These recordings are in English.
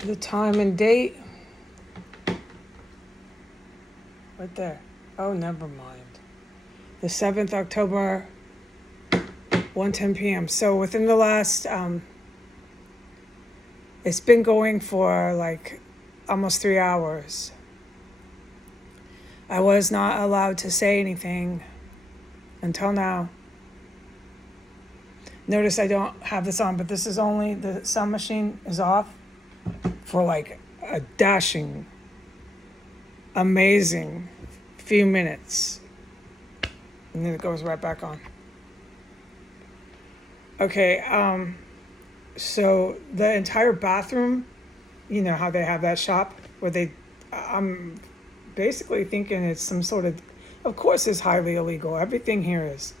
The time and date. Right there. Oh, never mind. The 7th October, 1:10 p.m. So within the last, it's been going for like almost 3 hours. I was not allowed to say anything until now. Notice I don't have this on, but this is only, the sound machine is off for like a dashing, amazing few minutes. And then it goes right back on. Okay, so the entire bathroom, you know how they have that shop where I'm basically thinking it's some sort of course it's highly illegal. Everything here is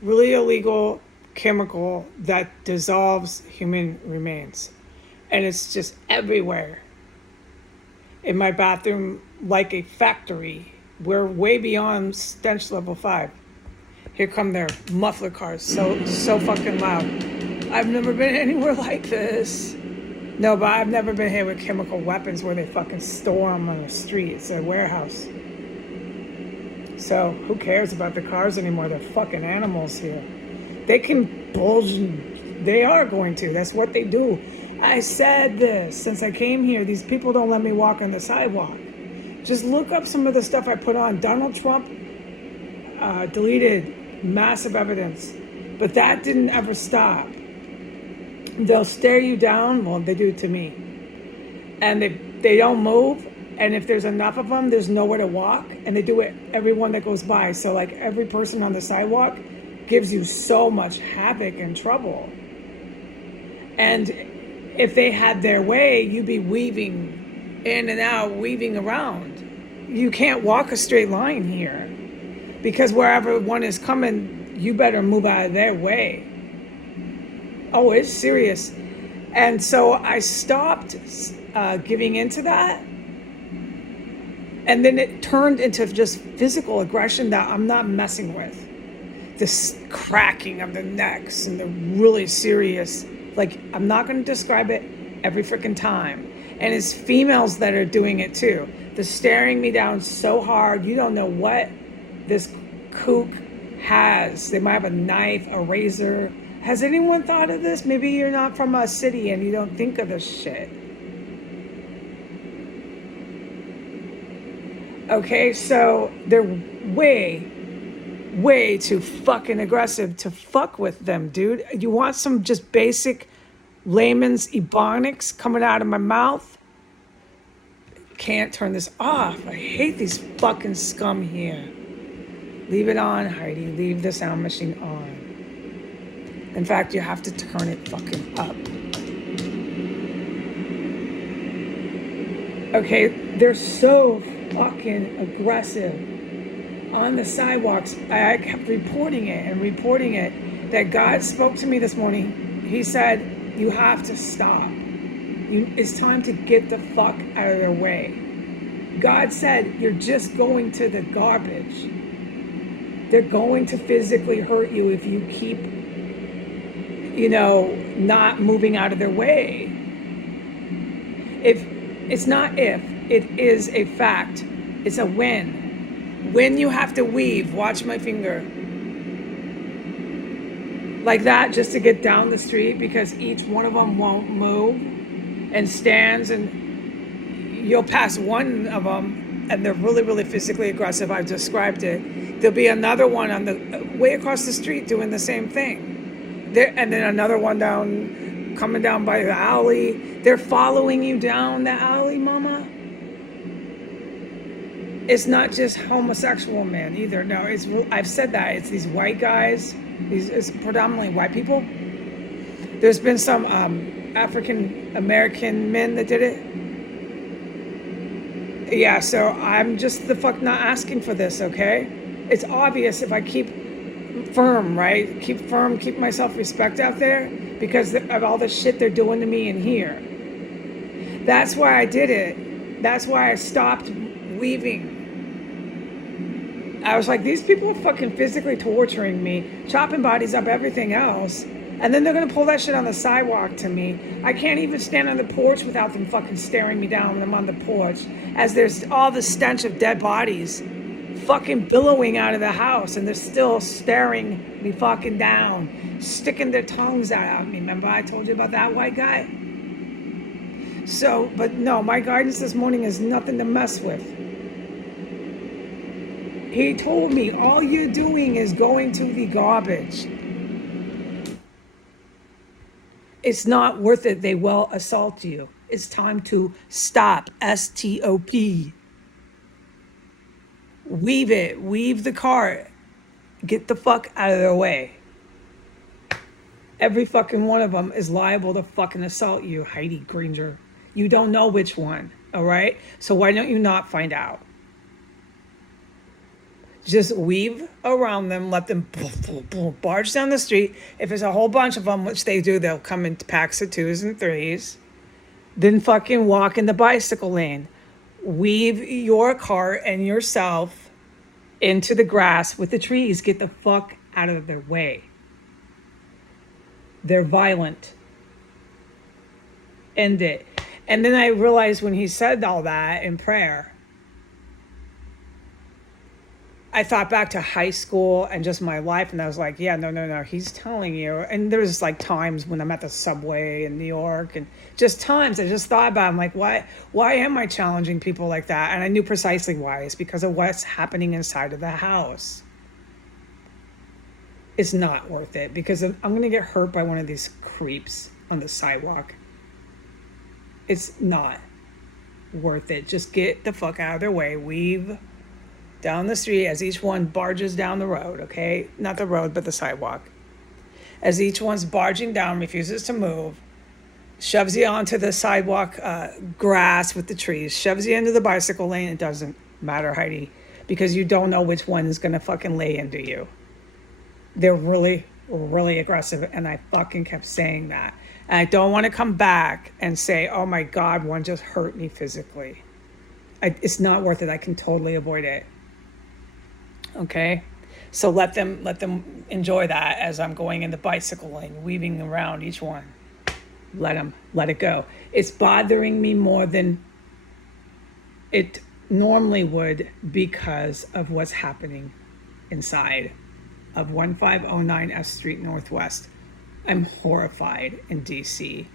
really illegal chemical that dissolves human remains. And it's just everywhere. In my bathroom, like a factory. We're way beyond stench level 5. Here come their muffler cars, so fucking loud. I've never been anywhere like this. No, but I've never been here with chemical weapons where they fucking store them on the street. It's a warehouse. So who cares about the cars anymore? They're fucking animals here. They can bulge, they are going to. That's what they do. I said this since I came here. These people don't let me walk on the sidewalk. Just look up some of the stuff I put on. Donald Trump deleted massive evidence, but that didn't ever stop. They'll stare you down. Well, they do to me. And they don't move. And if there's enough of them, there's nowhere to walk. And they do it everyone that goes by. So like every person on the sidewalk gives you so much havoc and trouble. And if they had their way, you'd be weaving in and out, weaving around. You can't walk a straight line here because wherever one is coming, you better move out of their way. Oh, it's serious. And so I stopped giving into that. And then it turned into just physical aggression that I'm not messing with. This cracking of the necks and the really serious, like, I'm not going to describe it every freaking time. And it's females that are doing it too. They're staring me down so hard. You don't know what this kook has. They might have a knife, a razor. Has anyone thought of this? Maybe you're not from a city and you don't think of this shit. Okay, so they're way too fucking aggressive to fuck with them, dude. You want some just basic layman's ebonics coming out of my mouth? Can't turn this off. I hate these fucking scum here. Leave it on, Heidi. Leave the sound machine on. In fact, you have to turn it fucking up. Okay, they're so fucking aggressive on the sidewalks. I kept reporting it, that God spoke to me this morning. He said, you have to stop. It's time to get the fuck out of their way. God said, you're just going to the garbage. They're going to physically hurt you if you keep, not moving out of their way. It is a fact. It's a win. When you have to weave, watch my finger. Like that, just to get down the street, because each one of them won't move and stands, and you'll pass one of them and they're really, really physically aggressive. I've described it. There'll be another one on the way across the street doing the same thing. And then another one coming down by the alley. They're following you down the alley, mama. It's not just homosexual men either. No, I've said that. It's these white guys. It's predominantly white people. There's been some African American men that did it. Yeah, so I'm just the fuck not asking for this, okay? It's obvious if I keep firm, right? Keep firm, keep my self-respect out there because of all the shit they're doing to me in here. That's why I did it. That's why I stopped weaving. I was like, these people are fucking physically torturing me, chopping bodies up, everything else. And then they're gonna pull that shit on the sidewalk to me. I can't even stand on the porch without them fucking staring me down when I'm on the porch, as there's all the stench of dead bodies fucking billowing out of the house, and they're still staring me fucking down, sticking their tongues out at me. Remember I told you about that white guy? So, but no, my guidance this morning is nothing to mess with. He told me, all you're doing is going to the garbage. It's not worth it. They will assault you. It's time to stop. S-T-O-P. Weave it. Weave the cart. Get the fuck out of their way. Every fucking one of them is liable to fucking assault you, Heidi Granger. You don't know which one, all right? So why don't you not find out? Just weave around them, let them barge down the street. If there's a whole bunch of them, which they do, they'll come in packs of 2s and 3s. Then fucking walk in the bicycle lane. Weave your cart and yourself into the grass with the trees. Get the fuck out of their way. They're violent. End it. And then I realized when he said all that in prayer, I thought back to high school and just my life, and I was like, yeah, no, he's telling you. And there's like times when I'm at the subway in New York, and just times I just thought about it. I'm like, why am I challenging people like that? And I knew precisely why. It's because of what's happening inside of the house. It's not worth it, because I'm going to get hurt by one of these creeps on the sidewalk. It's not worth it. Just get the fuck out of their way. Weave down the street as each one barges down the road, okay? Not the road, but the sidewalk. As each one's barging down, refuses to move, shoves you onto the sidewalk grass with the trees, shoves you into the bicycle lane. It doesn't matter, Heidi, because you don't know which one is going to fucking lay into you. They're really, really aggressive, and I fucking kept saying that. And I don't want to come back and say, oh my God, one just hurt me physically. It's not worth it. I can totally avoid it. Okay? So let them enjoy that as I'm going in the bicycle lane, weaving around each one. Let it go. It's bothering me more than it normally would because of what's happening inside of 1509 S Street Northwest. I'm horrified in DC.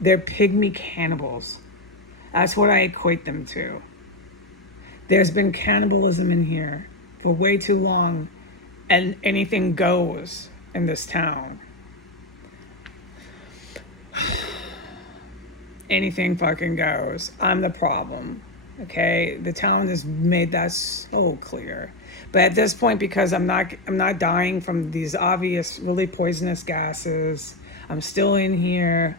They're pygmy cannibals. That's what I equate them to. There's been cannibalism in here for way too long, and anything goes in this town. Anything fucking goes. I'm the problem. Okay? The town has made that so clear. But at this point, because I'm not dying from these obvious, really poisonous gases, I'm still in here.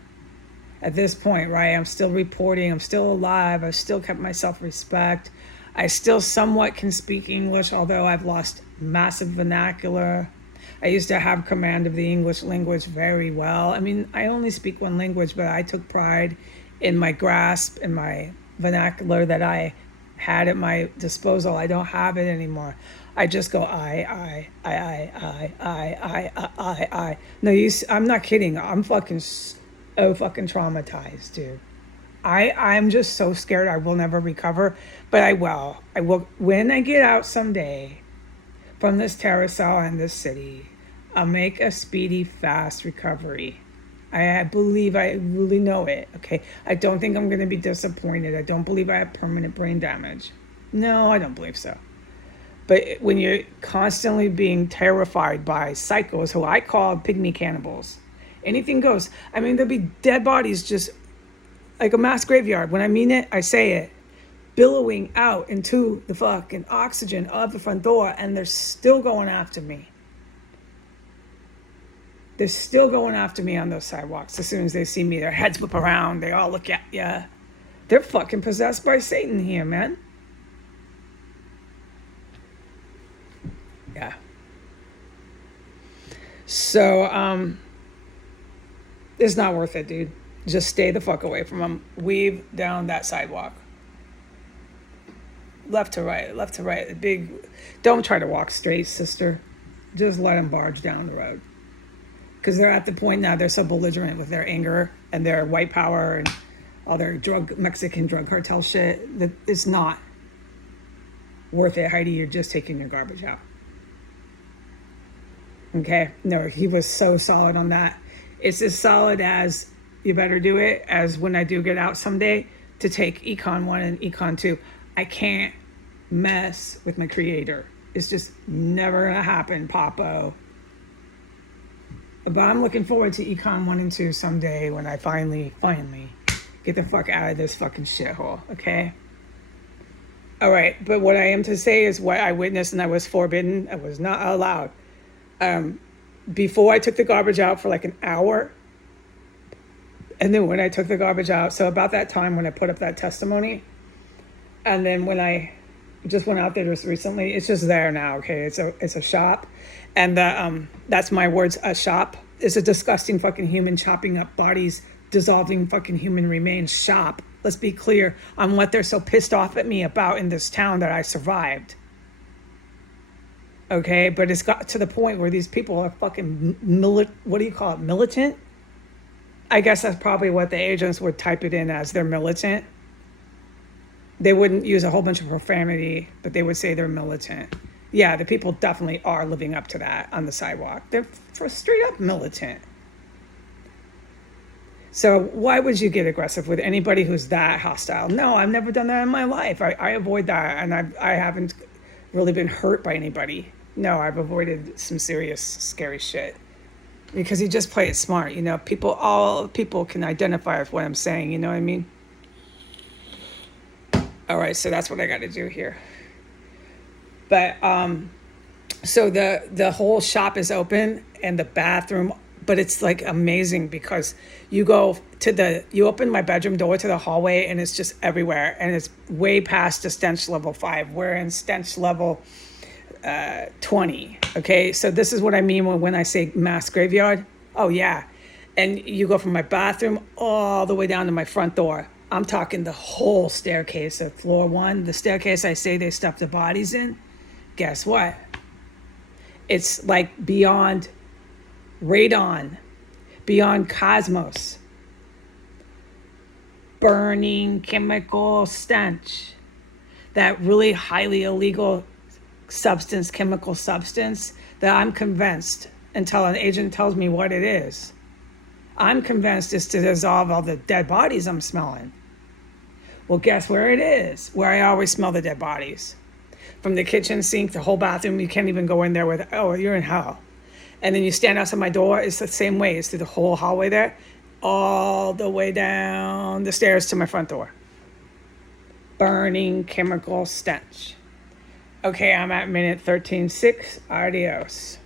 At this point, right, I'm still reporting, I'm still alive, I've still kept my self-respect. I still somewhat can speak English, although I've lost massive vernacular. I used to have command of the English language very well. I mean, I only speak one language, but I took pride in my grasp and my vernacular that I had at my disposal. I don't have it anymore. I just go I. No, I'm not kidding. I'm fucking fucking traumatized, dude. I'm just so scared I will never recover, but I will. When I get out someday from this terror cell in this city, I'll make a speedy, fast recovery. I believe, I really know it, okay? I don't think I'm going to be disappointed. I don't believe I have permanent brain damage. No, I don't believe so. But when you're constantly being terrified by psychos, who I call pygmy cannibals, anything goes. I mean, there'll be dead bodies just like a mass graveyard. When I mean it, I say it. Billowing out into the fucking oxygen of the front door, and they're still going after me. They're still going after me on those sidewalks. As soon as they see me, their heads whip around. They all look at you. They're fucking possessed by Satan here, man. Yeah. So, it's not worth it, dude. Just stay the fuck away from them. Weave down that sidewalk. Left to right. Don't try to walk straight, sister. Just let them barge down the road. Because they're at the point now, they're so belligerent with their anger and their white power and all their Mexican drug cartel shit, that it's not worth it, Heidi. You're just taking your garbage out. Okay? No, he was so solid on that. It's as solid as you better do it as when I do get out someday to take Econ 1 and Econ 2. I can't mess with my creator. It's just never gonna happen, Papo. But I'm looking forward to Econ 1 and 2 someday when I finally get the fuck out of this fucking shithole, okay? All right, but what I am to say is what I witnessed and I was forbidden. I was not allowed. Before I took the garbage out for like an hour, and then when I took the garbage out, so about that time when I put up that testimony, and then when I just went out there just recently, it's just there now, okay? It's a shop, and that's my words, a shop. It's a disgusting fucking human chopping up bodies, dissolving fucking human remains shop. Let's be clear on what they're so pissed off at me about in this town that I survived. Okay, but it's got to the point where these people are fucking, what do you call it, militant? I guess that's probably what the agents would type it in as. They're militant. They wouldn't use a whole bunch of profanity, but they would say they're militant. Yeah, the people definitely are living up to that on the sidewalk. They're straight up militant. So why would you get aggressive with anybody who's that hostile? No, I've never done that in my life. I avoid that, and I haven't really been hurt by anybody. No, I've avoided some serious, scary shit. Because you just play it smart, you know. All people can identify with what I'm saying, you know what I mean? All right, so that's what I got to do here. But so the whole shop is open and the bathroom, but it's like amazing because you open my bedroom door to the hallway and it's just everywhere, and it's way past the stench level 5. We're in stench level 20. Okay, so this is what I mean when I say mass graveyard. Oh yeah, and you go from my bathroom all the way down to my front door. I'm talking the whole staircase at floor 1, the staircase I say they stuffed the bodies in. Guess what? It's like beyond radon, beyond cosmos. Burning chemical stench. That really highly illegal chemical substance that I'm convinced, until an agent tells me what it is, I'm convinced is to dissolve all the dead bodies I'm smelling. Well, guess where it is? Where I always smell the dead bodies. From the kitchen sink, the whole bathroom, you can't even go in there with, oh, you're in hell. And then you stand outside my door, it's the same way. It's through the whole hallway there, all the way down the stairs to my front door. Burning chemical stench. Okay, I'm at minute 13.6. Adios.